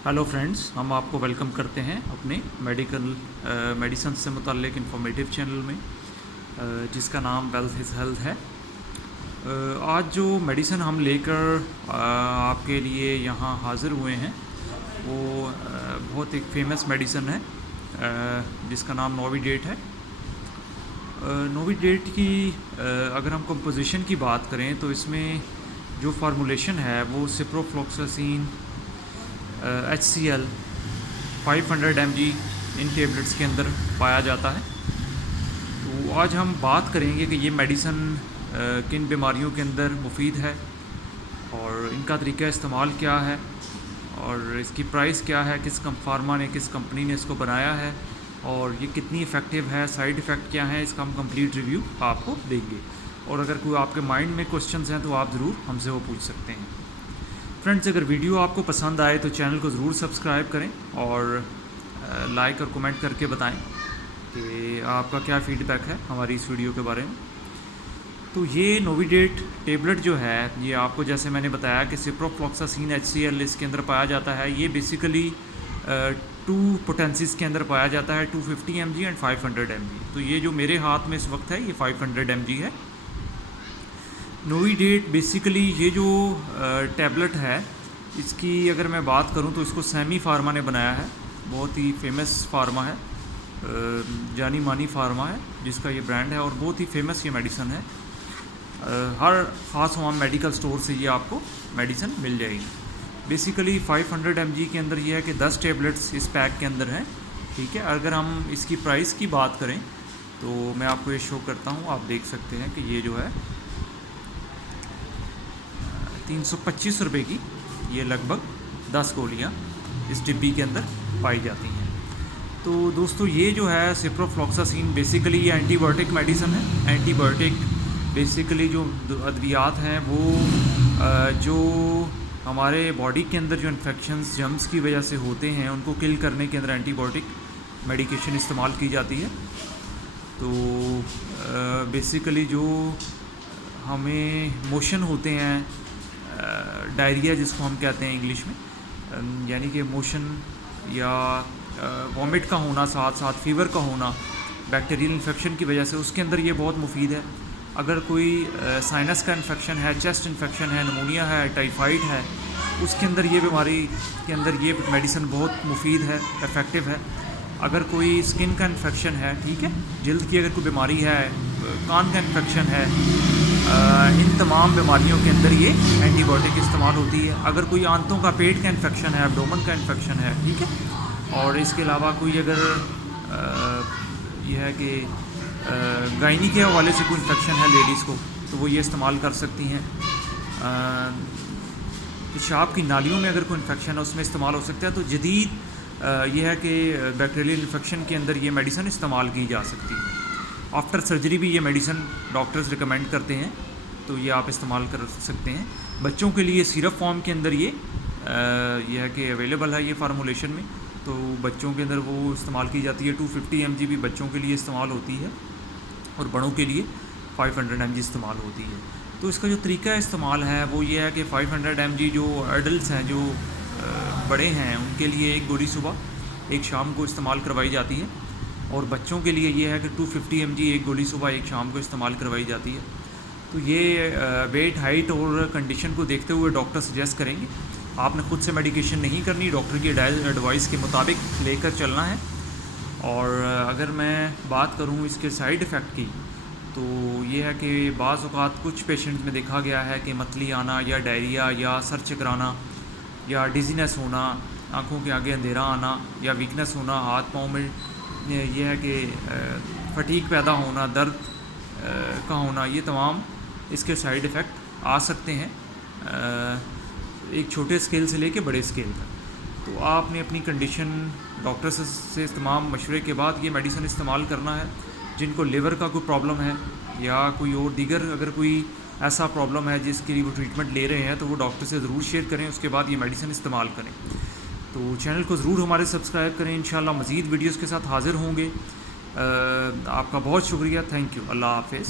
Hello friends, हम आपको welcome करते हैं अपने मेडिसन से मुताल्लिक इंफॉर्मेटिव चैनल में, जिसका नाम वेल्थ इज़ हेल्थ है। आज जो मेडिसन हम लेकर आपके लिए यहाँ हाज़िर हुए हैं वो बहुत एक फेमस मेडिसन है, जिसका नाम नोविडेट है। नोविडेट की अगर हम कंपोजिशन की बात करें तो इसमें जो फार्मूलेशन है वो सिप्रोफ्लॉक्सासिन HCl 500 mg इन टेबलेट्स के अंदर पाया जाता है। तो आज हम बात करेंगे कि ये मेडिसन किन बीमारियों के अंदर मुफीद है और इनका तरीका इस्तेमाल क्या है और इसकी प्राइस क्या है, फार्मा ने, किस कंपनी ने इसको बनाया है और ये कितनी इफ़ेक्टिव है, साइड इफ़ेक्ट क्या है, इसका हम कंप्लीट रिव्यू आपको देंगे। और अगर कोई आपके माइंड में क्वेश्चंस हैं तो आप ज़रूर हमसे वो पूछ सकते हैं। फ्रेंड्स, अगर वीडियो आपको पसंद आए तो चैनल को ज़रूर सब्सक्राइब करें और लाइक और कमेंट करके बताएं कि आपका क्या फ़ीडबैक है हमारी इस वीडियो के बारे में। तो ये नोविडेट टेबलेट जो है, ये आपको जैसे मैंने बताया कि सिप्रोफ्लॉक्सासिन HCl इसके अंदर पाया जाता है। ये बेसिकली 2 पोटेंसीज़ के अंदर पाया जाता है, 250 mg एंड 500 mg। तो ये जो मेरे हाथ में इस वक्त है ये 500 mg है। नोविडेट बेसिकली ये जो टैबलेट है, इसकी अगर मैं बात करूं तो इसको सैमी फार्मा ने बनाया है। बहुत ही फेमस फार्मा है, जानी मानी फार्मा है जिसका ये ब्रांड है और बहुत ही फेमस ये मेडिसन है। हर ख़ास मेडिकल स्टोर से ये आपको मेडिसन मिल जाएगी। बेसिकली 500 mg के अंदर ये है कि 10 टेबलेट्स इस पैक के अंदर हैं, ठीक है। अगर हम इसकी प्राइस की बात करें तो मैं आपको ये शो करता हूँ, आप देख सकते हैं कि ये जो है 325 रुपये की ये लगभग 10 गोलियाँ इस डिब्बी के अंदर पाई जाती हैं। तो दोस्तों, ये जो है सिप्रोफ्लॉक्सासिन बेसिकली ये एंटीबायोटिक मेडिसन है। एंटीबायोटिक बेसिकली जो अद्वियात हैं वो जो हमारे बॉडी के अंदर जो इन्फेक्शंस जर्म्स की वजह से होते हैं उनको किल करने के अंदर एंटीबायोटिक मेडिकेशन इस्तेमाल की जाती है। तो बेसिकली जो हमें मोशन होते हैं, डायरिया जिसको हम कहते हैं इंग्लिश में, यानी कि मोशन या वॉमिट का होना, साथ साथ फीवर का होना बैक्टीरियल इन्फेक्शन की वजह से, उसके अंदर ये बहुत मुफीद है। अगर कोई साइनस का इन्फेक्शन है, चेस्ट इन्फेक्शन है, निमोनिया है, टाइफाइड है, उसके अंदर ये बीमारी के अंदर ये मेडिसन बहुत मुफीद है, इफ़ेक्टिव है। अगर कोई स्किन का इन्फेक्शन है, ठीक है, जल्द की अगर कोई बीमारी है, कान का इन्फेक्शन है, इन तमाम बीमारियों के अंदर ये एंटीबायोटिक इस्तेमाल होती है। अगर कोई आंतों का, पेट का इन्फेक्शन है, एब्डोमेन का इन्फेक्शन है, ठीक है, और इसके अलावा कोई अगर ये है कि गायनी के हवाले से कोई इन्फेक्शन है लेडीज़ को, तो वो ये इस्तेमाल कर सकती हैं। पेशाब की नालियों में अगर कोई इन्फेक्शन है उसमें इस्तेमाल हो सकता है। तो जदीद ये है कि बैक्टीरियल इन्फेक्शन के अंदर ये मेडिसन इस्तेमाल की जा सकती है। आफ्टर सर्जरी भी ये मेडिसन डॉक्टर्स रिकमेंड करते हैं, तो ये आप इस्तेमाल कर सकते हैं। बच्चों के लिए सिरप फॉर्म के अंदर ये है कि अवेलेबल है ये फार्मूलेशन में, तो बच्चों के अंदर वो इस्तेमाल की जाती है। 250 mg भी बच्चों के लिए इस्तेमाल होती है और बड़ों के लिए 500 mg इस्तेमाल होती है। तो इसका जो तरीका इस्तेमाल है वो ये है कि 500 mg जो एडल्ट्स हैं, जो बड़े हैं, उनके लिए एक गोली सुबह एक शाम को इस्तेमाल करवाई जाती है, और बच्चों के लिए ये है कि 250 mg एक गोली सुबह एक शाम को इस्तेमाल करवाई जाती है। तो ये वेट, हाइट और कंडीशन को देखते हुए डॉक्टर सजेस्ट करेंगे। आपने ख़ुद से मेडिकेशन नहीं करनी, डॉक्टर की एडवाइस के मुताबिक लेकर चलना है। और अगर मैं बात करूँ इसके साइड इफ़ेक्ट की, तो ये है कि बाज़ औक़ात कुछ पेशेंट्स में देखा गया है कि मतली आना या डायरिया या सर चकराना या डिजीनेस होना, आँखों के आगे अंधेरा आना या वीकनेस होना, हाथ पाँव में ये है कि फटीग पैदा होना, दर्द का होना, ये तमाम इसके साइड इफ़ेक्ट आ सकते हैं, एक छोटे स्केल से लेके बड़े स्केल तक। तो आपने अपनी कंडीशन डॉक्टर से तमाम मशवरे के बाद ये मेडिसिन इस्तेमाल करना है। जिनको लिवर का कोई प्रॉब्लम है या कोई और दीगर अगर कोई ऐसा प्रॉब्लम है जिसके लिए वो ट्रीटमेंट ले रहे हैं, तो वो डॉक्टर से ज़रूर शेयर करें, उसके बाद ये मेडिसिन इस्तेमाल करें। तो चैनल को ज़रूर हमारे सब्सक्राइब करें। इंशाल्लाह मज़ीद वीडियोज़ के साथ हाज़िर होंगे। आपका बहुत शुक्रिया, थैंक यू, अल्लाह हाफ़िज़।